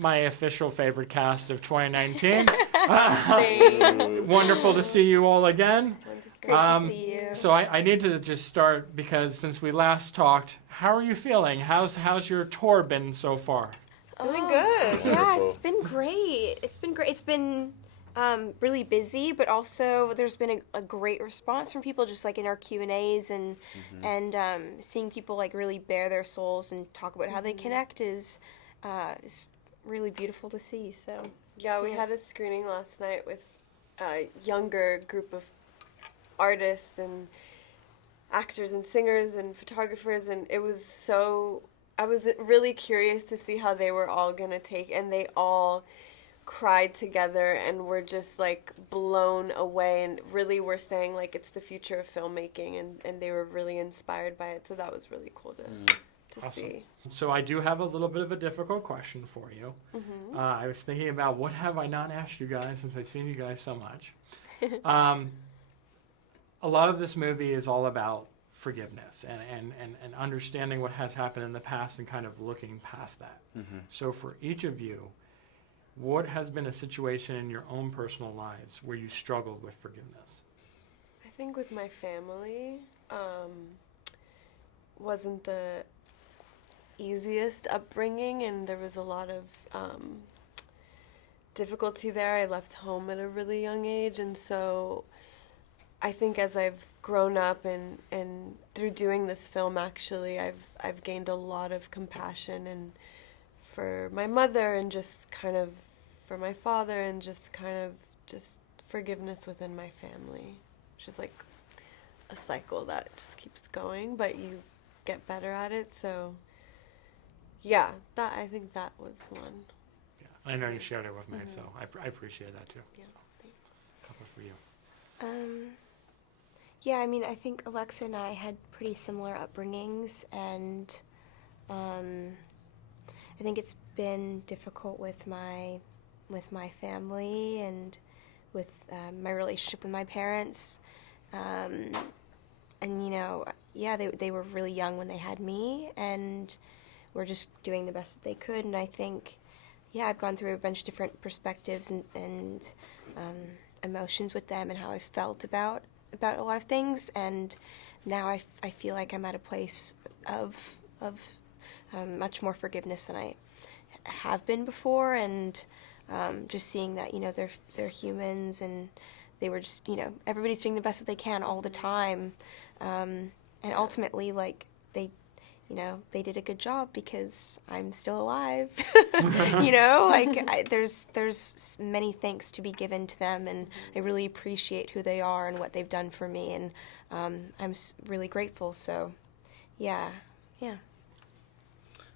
my official favorite cast of 2019. Wonderful to see you all again. Great to see you. So I need to just start because since we last talked, how are you feeling? How's your tour been so far? Doing good. Yeah, it's been great. It's been really busy, but also there's been a great response from people, just like in our Q&As and seeing people like really bare their souls and talk about how they connect is really beautiful to see. So Yeah, we had a screening last night with a younger group of artists and actors and singers and photographers, and I was really curious to see how they were all gonna take, and they all cried together and were just like blown away, and really were saying like it's the future of filmmaking, and they were really inspired by it. So that was really cool to Awesome. see. So I do have a little bit of a difficult question for you. I was thinking about what have I not asked you guys since I've seen you guys so much. A lot of this movie is all about forgiveness and understanding what has happened in the past and kind of looking past that. So for each of you, what has been a situation in your own personal lives where you struggled with forgiveness? I think with my family, wasn't the easiest upbringing, and there was a lot of difficulty there. I left home at a really young age, and so I think as I've grown up and through doing this film, actually, I've gained a lot of compassion and for my mother, and just kind of for my father, and just kind of just forgiveness within my family, which is like a cycle that just keeps going, but you get better at it. So yeah, I think that was one. Yeah, I know you shared it with me, so I appreciate that too. Yeah, So, thanks. how about for you? yeah, I mean, I think Alexa and I had pretty similar upbringings, and I think it's been difficult with my family and with my relationship with my parents. And you know, yeah, they were really young when they had me, and were just doing the best that they could. And I think, yeah, I've gone through a bunch of different perspectives and emotions with them, and how I felt about a lot of things. And now I feel like I'm at a place of much more forgiveness than I have been before, and just seeing that, you know, they're humans, and they were just, you know, everybody's doing the best that they can all the time, and ultimately, like, they did a good job because I'm still alive. You know, like, there's many thanks to be given to them, and I really appreciate who they are and what they've done for me, and I'm really grateful. So, yeah.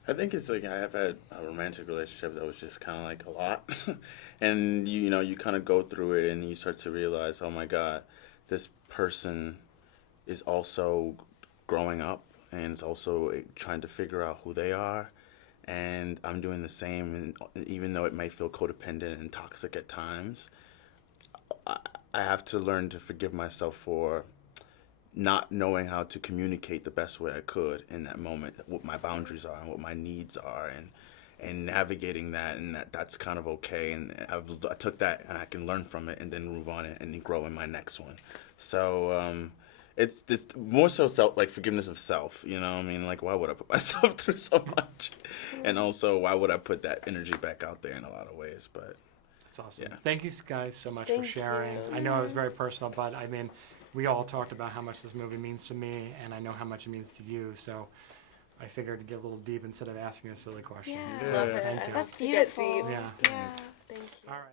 I think it's like I've had a romantic relationship that was just kind of like a lot, and you know you kind of go through it and you start to realize, oh my God, this person is also growing up and is also trying to figure out who they are, and I'm doing the same. And even though it may feel codependent and toxic at times, I have to learn to forgive myself for not knowing how to communicate the best way I could in that moment, what my boundaries are and what my needs are, and navigating that, and that's kind of okay. And I took that and I can learn from it and then move on and grow in my next one. So it's just more so forgiveness of self, you know what I mean? Like, why would I put myself through so much? And also, why would I put that energy back out there in a lot of ways? But That's awesome. Yeah. Thank you guys so much Thank for sharing. you. I know it was very personal, but I mean, we all talked about how much this movie means to me, and I know how much it means to you, so I figured to get a little deep instead of asking a silly question. Yeah. So Love it. thank you. That's To get beautiful. deep. Yeah. Yeah. Thank you. All right.